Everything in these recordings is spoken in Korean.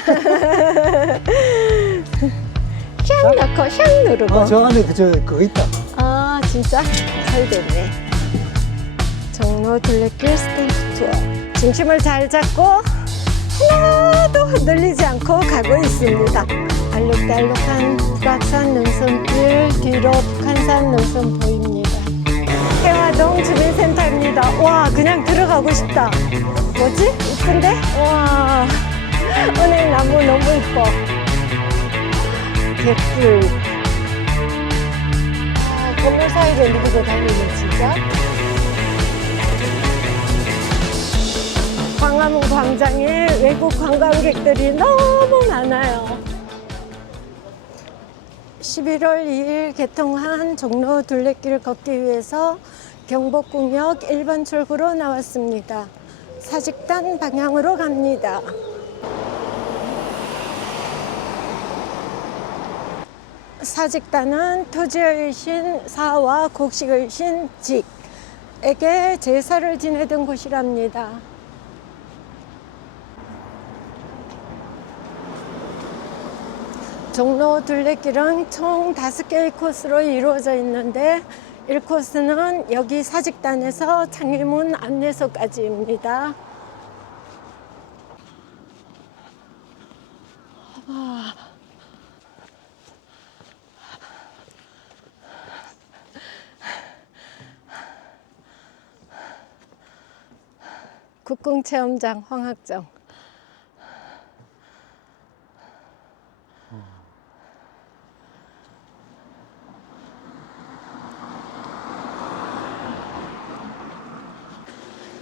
샹 넣고 샹 누르고. 아, 저 안에 저 그거 있다. 아 진짜 잘 됐네. 종로 둘레길 스탬프 투어. 중심을 잘 잡고 하나도 흔들리지 않고 가고 있습니다. 알록달록한 북악산 능선길 뒤로 북한산 능선 보입니다. 해화동 주민센터입니다. 와 그냥 들어가고 싶다. 뭐지? 이쁜데? 와 오늘 나무 너무 이뻐. 개꿀. 아, 건물 사이를 누구도 다니네 진짜. 광화문 광장에 외국 관광객들이 너무 많아요. 11월 2일 개통한 종로 둘레길 걷기 위해서 경복궁역 1번 출구로 나왔습니다. 사직단 방향으로 갑니다. 사직단은 토지의 신 사와 곡식의 신 직에게 제사를 지내던 곳이랍니다. 종로 둘레길은 총 다섯 개의 코스로 이루어져 있는데 1코스는 여기 사직단에서 창의문 안내소까지입니다. 국궁체험장 황학정.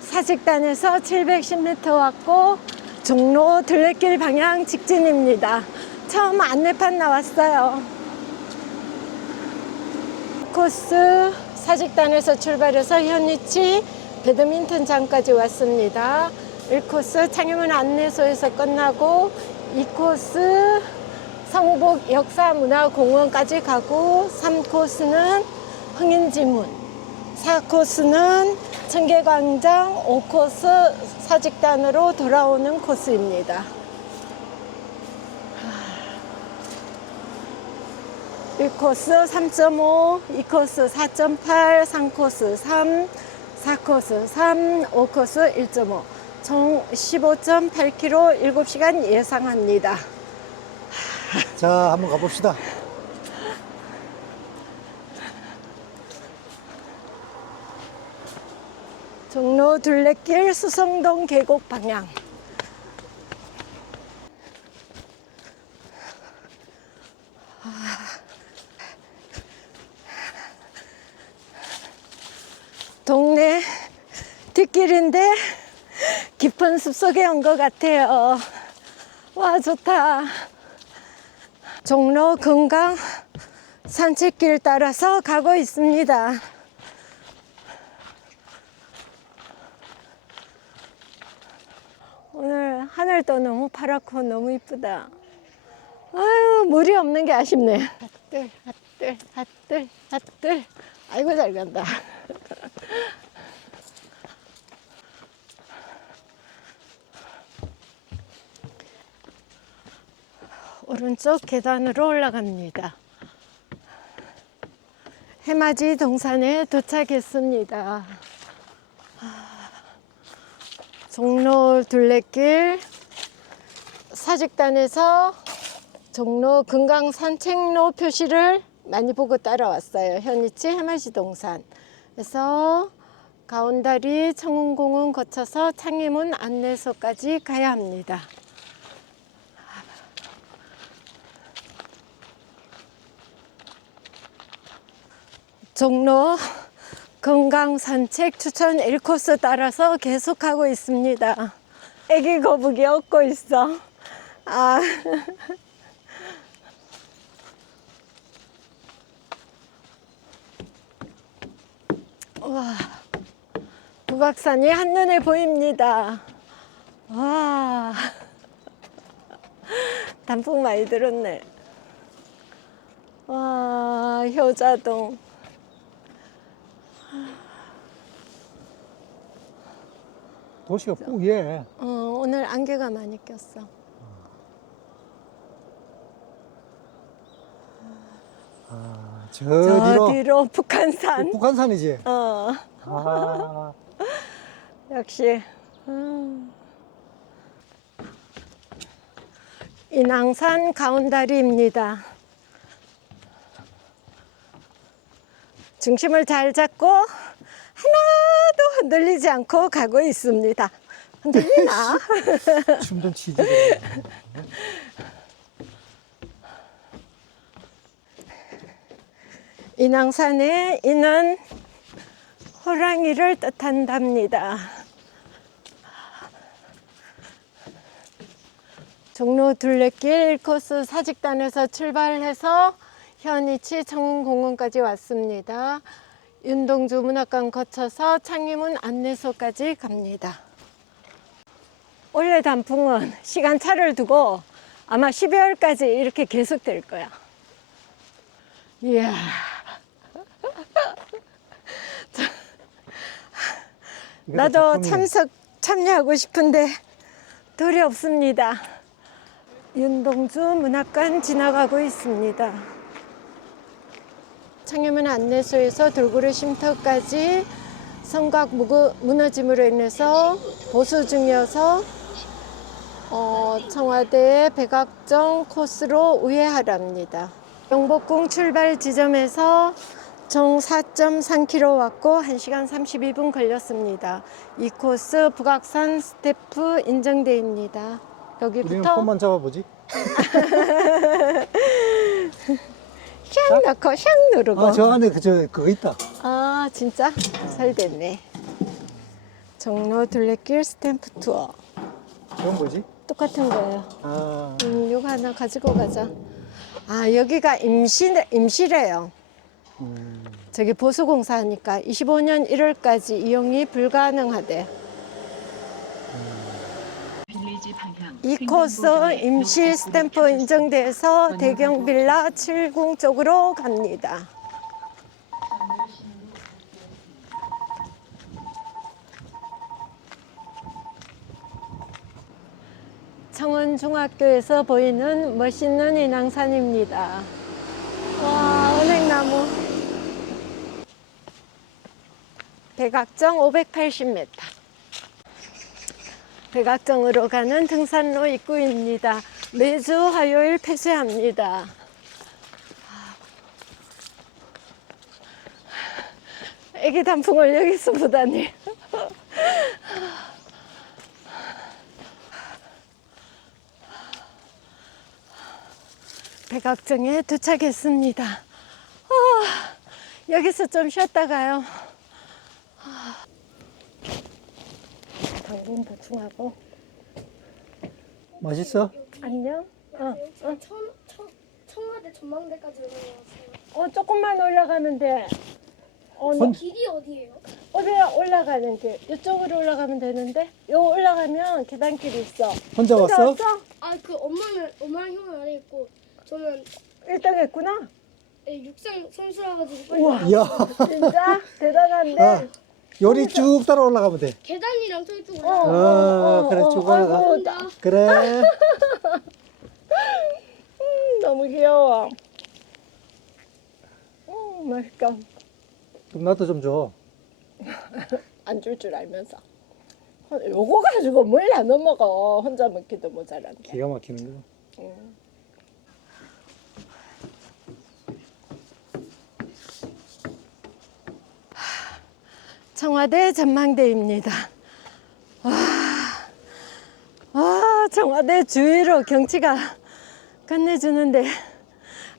사직단에서 710m 왔고 종로 둘레길 방향 직진입니다. 처음 안내판 나왔어요. 코스 사직단에서 출발해서 현위치 배드민턴장까지 왔습니다. 1코스 창의문 안내소에서 끝나고 2코스 성북 역사문화공원까지 가고 3코스는 흥인지문 4코스는 청계광장 5코스 사직단으로 돌아오는 코스입니다. 1코스 3.5, 2코스 4.8, 3코스 3, 4코스 3, 5코스 1.5. 총 15.8km 7시간 예상합니다. 자, 한번 가봅시다. 종로 둘레길 수성동 계곡 방향. 동네 뒷길인데 깊은 숲속에 온 것 같아요. 와, 좋다. 종로 금강 산책길 따라서 가고 있습니다. 오늘 하늘도 너무 파랗고 너무 이쁘다. 아유, 물이 없는 게 아쉽네. 핫들, 핫들, 핫들, 핫들. 아이고, 잘 간다. 오른쪽 계단으로 올라갑니다. 해맞이 동산에 도착했습니다. 종로 둘레길 사직단에서 종로 금강 산책로 표시를 많이 보고 따라왔어요. 현이치 해마시 동산. 그래서 가온다리 청운공원 거쳐서 창의문 안내소까지 가야 합니다. 종로 건강 산책 추천 1코스 따라서 계속하고 있습니다. 애기 거북이 얻고 있어. 아. 와. 북악산이 한눈에 보입니다. 와. 단풍 많이 들었네. 와, 효자동. 도시가 뿌예. 어, 오늘 안개가 많이 꼈어. 아, 저, 저 뒤로, 뒤로 북한산. 어, 북한산이지. 어, 아, 역시. 음. 인왕산 가운다리입니다. 중심을 잘 잡고 하나도 흔들리지 않고 가고 있습니다. 흔들리나? 춤 좀 치지. 그래. 인왕산의 인은 호랑이를 뜻한답니다. 종로 둘레길 코스 사직단에서 출발해서 현이치 청운공원까지 왔습니다. 윤동주 문학관 거쳐서 창의문 안내소까지 갑니다. 올해 단풍은 시간차를 두고 아마 12월까지 이렇게 계속될 거야. 이야. 나도. 참석 참여하고 싶은데 돌이 없습니다. 윤동주 문학관 지나가고 있습니다. 창유문 안내소에서 돌고래 쉼터까지 성곽 무너짐으로 인해서 보수 중이어서 어, 청와대 백악정 코스로 우회하랍니다. 영복궁 출발 지점에서 총 4.3km 왔고 1시간 32분 걸렸습니다. 이 코스 북악산 스태프 인정대입니다. 우리는 여기부터 폰만 잡아보지. 샹 넣고 샹 누르고 아, 저 안에 그, 저, 그거 있다. 아 진짜 잘 됐네. 종로 둘레길 스탬프 투어 저건 뭐지? 똑같은 거예요. 아, 음, 이거 하나 가지고 가자. 아 여기가 임시 임시래요. 음, 저기 보수공사 하니까 25년 1월까지 이용이 불가능하대. 이 코스 임시 스탬프 인정돼서 대경 빌라 70 쪽으로 갑니다. 청원 중학교에서 보이는 멋있는 인왕산입니다. 와, 은행나무. 백악정 580m. 백악정으로 가는 등산로 입구입니다. 매주 화요일 폐쇄합니다. 애기 단풍을 여기서 보다니. 백악정에 도착했습니다. 아, 여기서 좀 쉬었다 가요. 당근 보충하고. 맛있어? 안녕. 어, 저 청, 청, 청와대 전망대까지 올라왔어요. 어 조금만 올라가면 돼. 어, 너 혼- 길이 어디예요? 어디 올라가는 길. 이쪽으로 올라가면 되는데. 요 올라가면 계단길이 있어. 혼자 혼자 왔어? 왔어? 아 그 엄마는 엄마랑 형은 안에 있고 저는 1등 했구나. 예, 육상 선수라 가지고 빨리 우와. 이야, 진짜 대단한데. 아, 요리 쭉 따라 올라가면 돼. 계단이랑 저기 쪽 어, 올라. 어, 그래, 쭉 올라가. 아이고, 온다. 그래. 음, 너무 귀여워. 음, 맛있다. 그럼 나도 좀 줘. 안 줄 줄 알면서. 어, 요거 가지고 뭘 나눠 먹어. 혼자 먹기도 모자란데. 기가 막히는 거. 음. 청와대 전망대입니다. 와, 와, 청와대 주위로 경치가 끝내주는데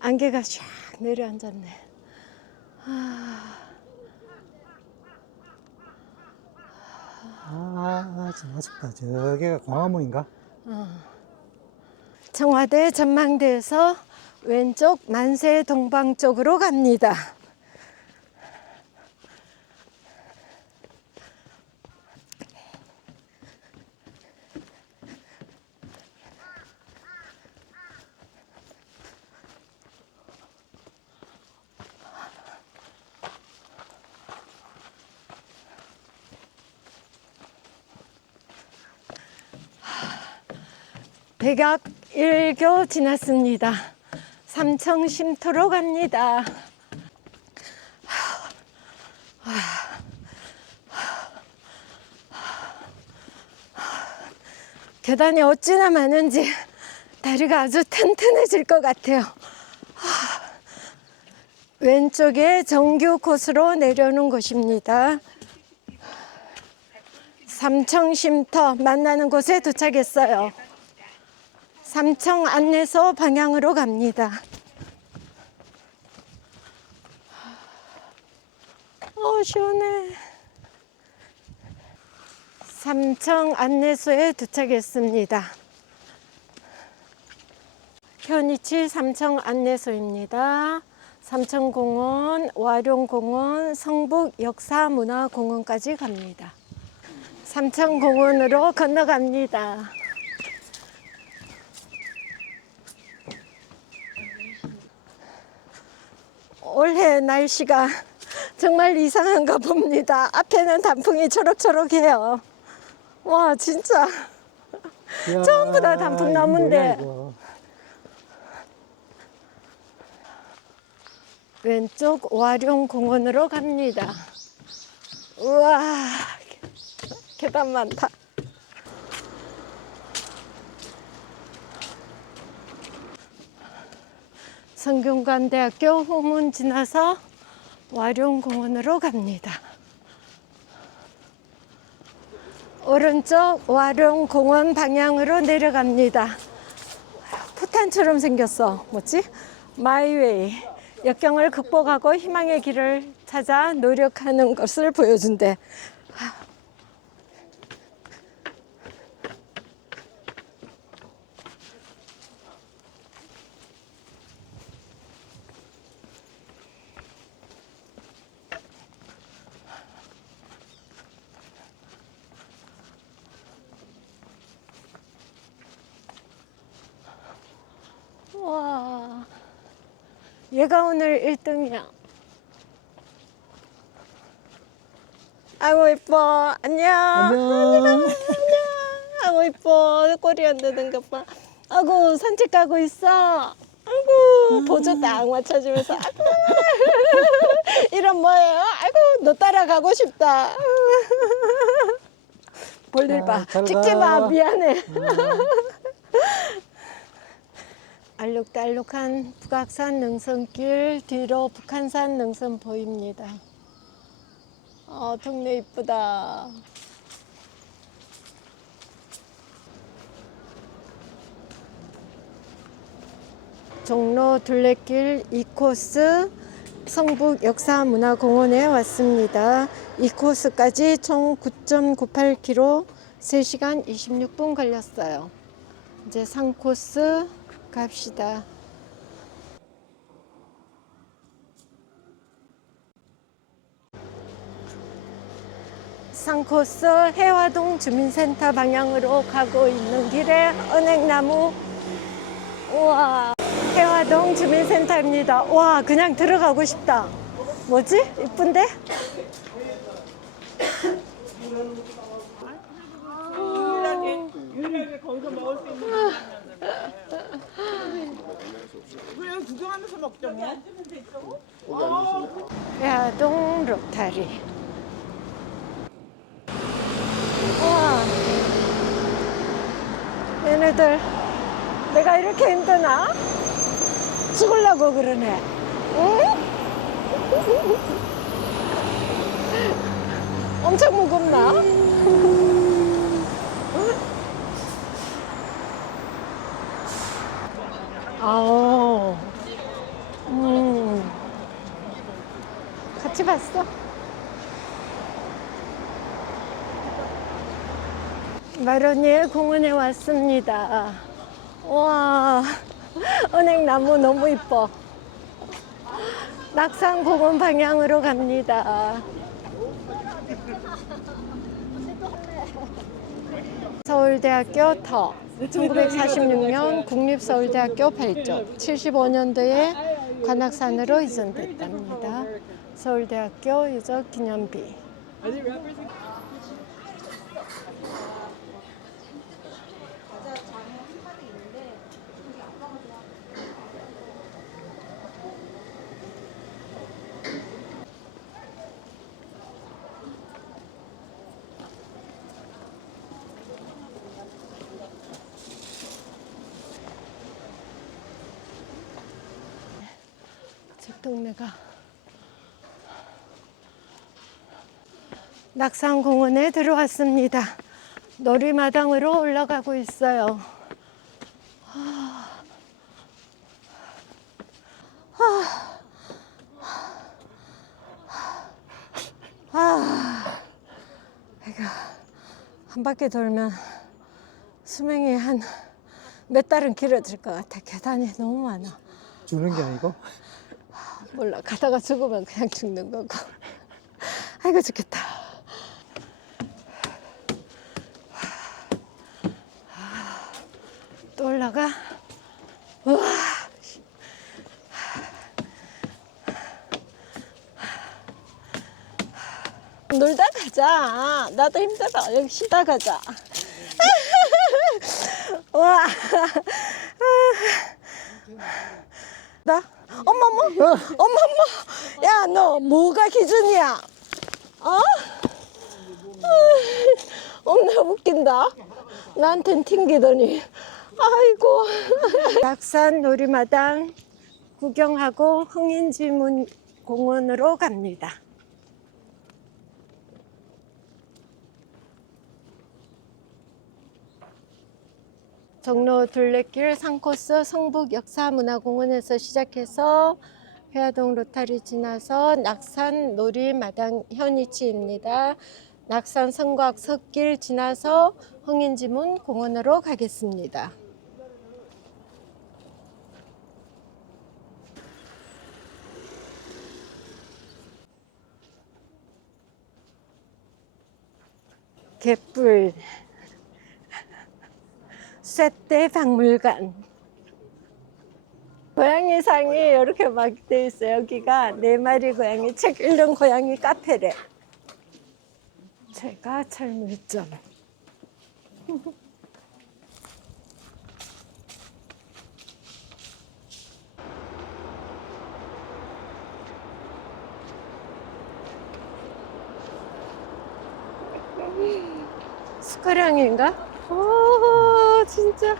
안개가 샥 내려앉았네. 아, 진짜 아쉽다. 저기가 광화문인가? 청와대 전망대에서 왼쪽 만세 동방 쪽으로 갑니다. 백악 일교 지났습니다. 삼청 쉼터로 갑니다. 계단이 어찌나 많은지 다리가 아주 튼튼해질 것 같아요. 왼쪽에 정규 코스로 내려오는 곳입니다. 삼청 쉼터 만나는 곳에 도착했어요. 삼청 안내소 방향으로 갑니다. 어, 시원해. 삼청 안내소에 도착했습니다. 현이치 삼청 안내소입니다. 삼청공원, 와룡공원, 성북 역사문화공원까지 갑니다. 삼청공원으로 건너갑니다. 올해 날씨가 정말 이상한가 봅니다. 앞에는 단풍이 초록초록해요. 와, 진짜. 이야, 전부 다 단풍나무인데. 왼쪽 와룡공원으로 갑니다. 우와, 계단 많다. 성균관대학교 후문 지나서 와룡공원으로 갑니다. 오른쪽 와룡공원 방향으로 내려갑니다. 포탄처럼 생겼어. 뭐지? 마이웨이. 역경을 극복하고 희망의 길을 찾아 노력하는 것을 보여준대. 와, 얘가 오늘 1등이야. 아이고 이뻐. 안녕. 안녕. 아이고 이뻐. 꼬리 흔드는 것 봐. 아이고 산책 가고 있어. 아이고 보조 딱 맞춰주면서. 아이고. 이런 뭐예요? 아이고 너 따라가고 싶다. 볼일 봐. 아, 잘 찍지 가. 마. 미안해. 알록달록한 북악산 능선길 뒤로 북한산 능선 보입니다. 아, 동네 이쁘다. 종로 둘레길 2코스 성북 역사문화공원에 왔습니다. 이 코스까지 총 9.98km 3시간 26분 걸렸어요. 이제 3코스 갑시다. 상코스 해화동 주민센터 방향으로 가고 있는 길에 은행나무. 우와 해화동 주민센터입니다. 와 그냥 들어가고 싶다. 뭐지? 이쁜데? 유일하게 거기서 먹을 수 있는 그냥 구경하면서 먹자 뭐. 해화동 로타리 우와 얘네들 내가 이렇게 힘드나? 죽으려고 그러네 응? 엄청 무겁나? 아오 같이 봤어? 마로니에 공원에 왔습니다. 와, 은행나무 너무 이뻐. 낙산공원 방향으로 갑니다. 서울대학교 터 1946년 국립서울대학교 발족 75년도에 관악산으로 이전됐답니다. 서울대학교 유적 기념비. 집 동네가 낙산공원에 들어왔습니다. 놀이마당으로 올라가고 있어요. 아, 이거 한 바퀴 돌면 수명이 한 몇 달은 길어질 것 같아. 계단이 너무 많아. 주는 게 아니고 몰라. 가다가 죽으면 그냥 죽는 거고. 아이고 죽겠다. 올라가. 우와. 놀다 가자. 나도 힘들어. 여기 쉬다 가자. 와. 나? 어머머? 어머머? 야, 너 뭐가 기준이야? 어? 엄마 웃긴다. 나한텐 튕기더니. 아이고. 낙산 놀이마당 구경하고 흥인지문 공원으로 갑니다. 종로 둘레길 상코스 성북 역사문화공원에서 시작해서 회화동 로타리 지나서 낙산 놀이마당 현위치입니다. 낙산 성곽 석길 지나서 흥인지문 공원으로 가겠습니다. 갯불 쇠대 박물관. 고양이 상이 이렇게 막 돼 있어요. 여기가 네 마리 고양이 책 읽는 고양이 카페래. 제가 철물점. 숟가락인가? 오, 진짜.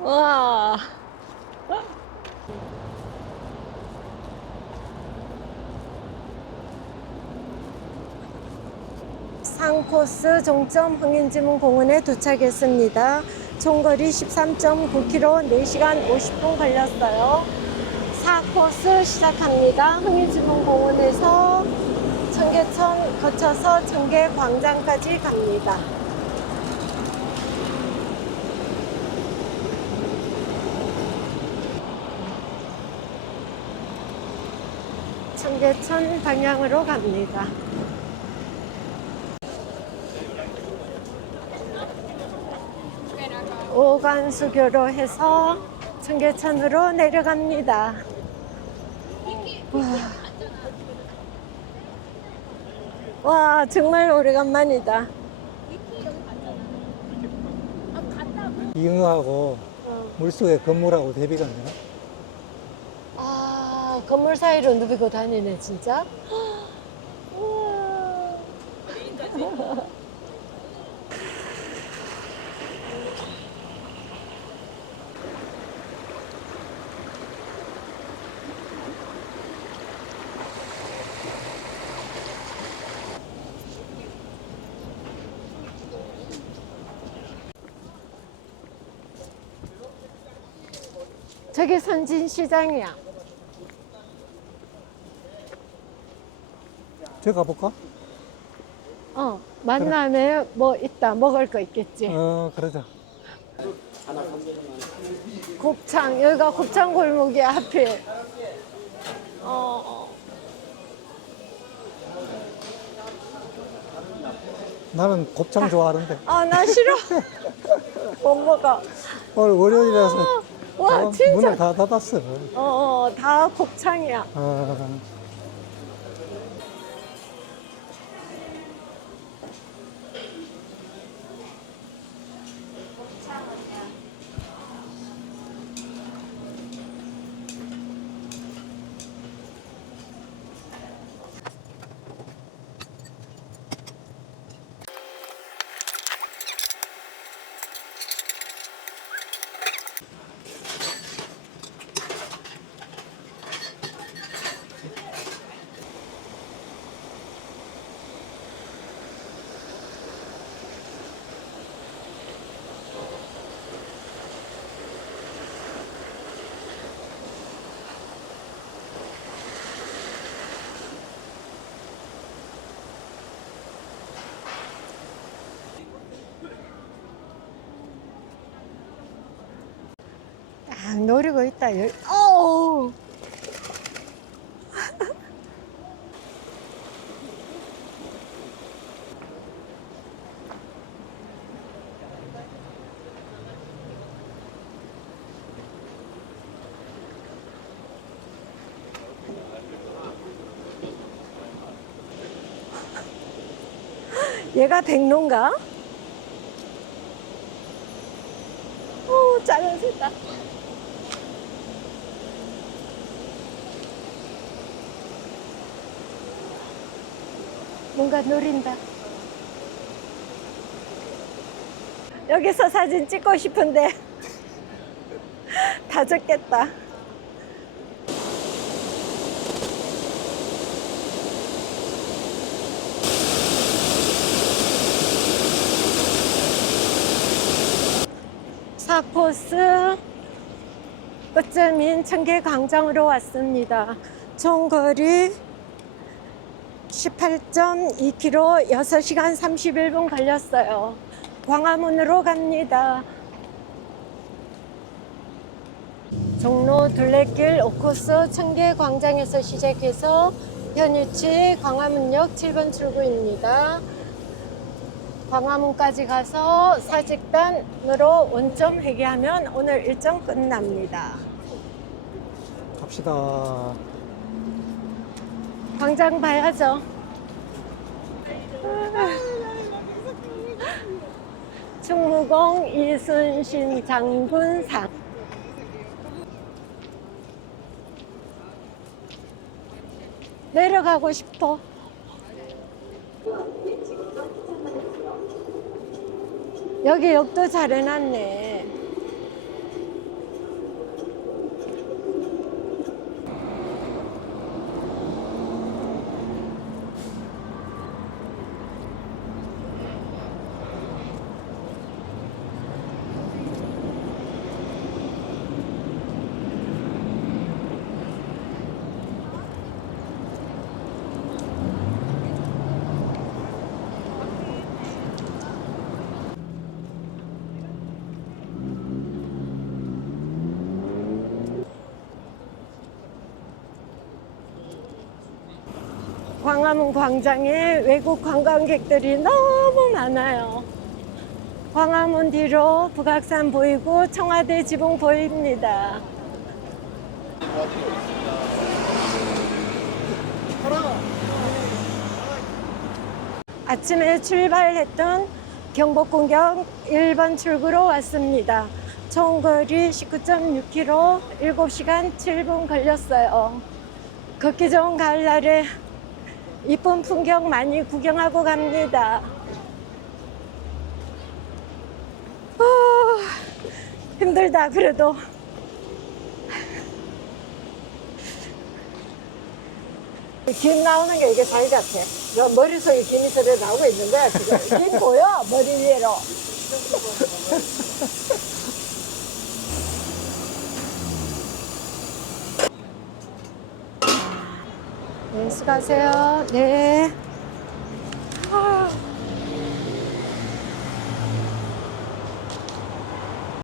와. 상코스 종점 흥인지문 공원에 도착했습니다. 총거리 13.9km, 4시간 50분 걸렸어요. 4코스 시작합니다. 흥인지문 공원에서 청계천 거쳐서 청계광장까지 갑니다. 청계천 방향으로 갑니다. 오간수교로 해서 청계천으로 내려갑니다. 와, 와 정말 오래간만이다. 잉어하고 물속의 건물하고 대비가 안 되나? 아, 건물 사이로 누비고 다니네, 진짜? 저게 선진시장이야. 저 가볼까? 어, 만남에 뭐 있다. 먹을 거 있겠지. 어 그러자 곱창, 여기가 곱창 골목이야, 하필. 어, 어. 나는 곱창 좋아하는데 아, 나 싫어. 못 먹어. 오늘 월요일이라서 와, 다 진짜. 문을 다 닫았어 어, 어, 다 곱창이야. 어, 노리고 있다. 열-. 얘가 백로인가? 오, 작아졌다. 뭔가 노린다. 여기서 사진 찍고 싶은데 다 젖겠다. 사코스 끝점인 청계광장으로 왔습니다. 총 거리 18.2km 6시간 31분 걸렸어요. 광화문으로 갑니다. 종로 둘레길 5코스 청계 광장에서 시작해서 현 위치 광화문역 7번 출구입니다. 광화문까지 가서 사직단으로 원점 회귀하면 오늘 일정 끝납니다. 갑시다. 광장 봐야죠. 충무공 이순신 장군상. 내려가고 싶어. 여기 역도 잘 해놨네. 광화문 광장에 외국 관광객들이 너무 많아요. 광화문 뒤로 북악산 보이고 청와대 지붕 보입니다. 아침에 출발했던 경복궁경 1번 출구로 왔습니다. 총 거리 19.6km, 7시간 7분 걸렸어요. 걷기 좋은 가을날에 이쁜 풍경 많이 구경하고 갑니다. 아, 힘들다, 그래도. 김 나오는 게 이게 자기 같아. 너 머릿속에 김이 서려 나오고 있는 거야, 지금. 김 보여? 머리 위로. 네, 수고하세요. 네.